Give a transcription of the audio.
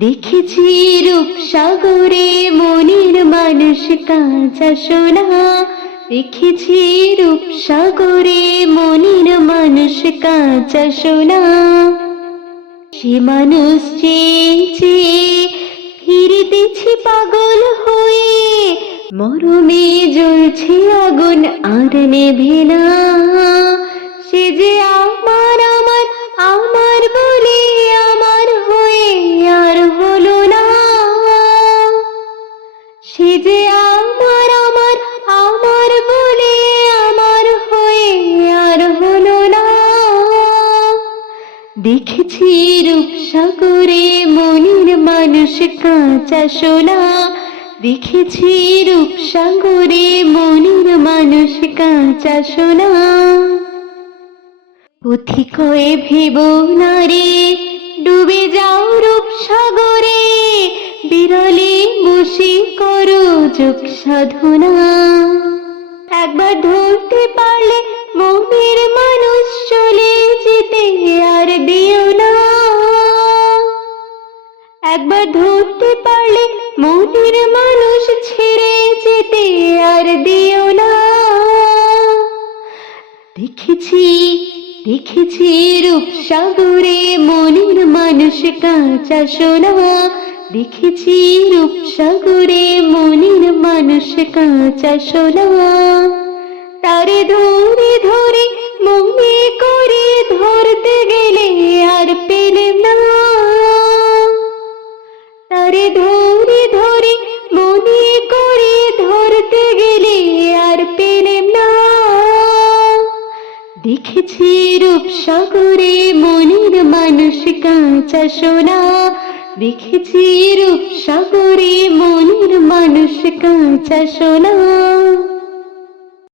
দেখেছি রূপ সাগরে মনের মানুষ কাঁচা সোনা। দেখেছি রূপসাগরে মনের মানুষ কাঁচা সোনা। সে মানুষ চেয়ে চেয়ে ফিরতেছি পাগল হয়ে। মরমে জ্বলছে আগুন আর নেভে না। সে যে আমার সে যে আমার আমার আমার বলে আমার হয়ে আর হলো না। দেখেছি রূপসাগরে মনের মানুষ কাঁচা সোনা। দেখেছি রূপসাগরে মনের মানুষ কাঁচা সোনা। পথিকয়ে ভেব না রে যোগ সাধনা। একবার ধরতে পারলে মনের মানুষ চলে যেতে আর দিও না। একবার ধরতে পারলে মনের মানুষ ছেড়ে যেতে আর দিও না। দেখেছি দেখেছি রূপসাগরে মনের মানুষ কাঁচা সোনা। দেখেছি রূপসাগরে মনের মানুষ কাঁচা সোনা তারে ধরে ধরে মনে করে ধরতে গেলে আর পেলে না। তারে ধরে ধরে মনে করে ধরতে গেলে আর পেলেম না। দেখেছি রূপসাগরে মনের মানুষ কাঁচা সোনা। দেখেছি রূপসাগরে মনের মানুষ কাঁচা সোনা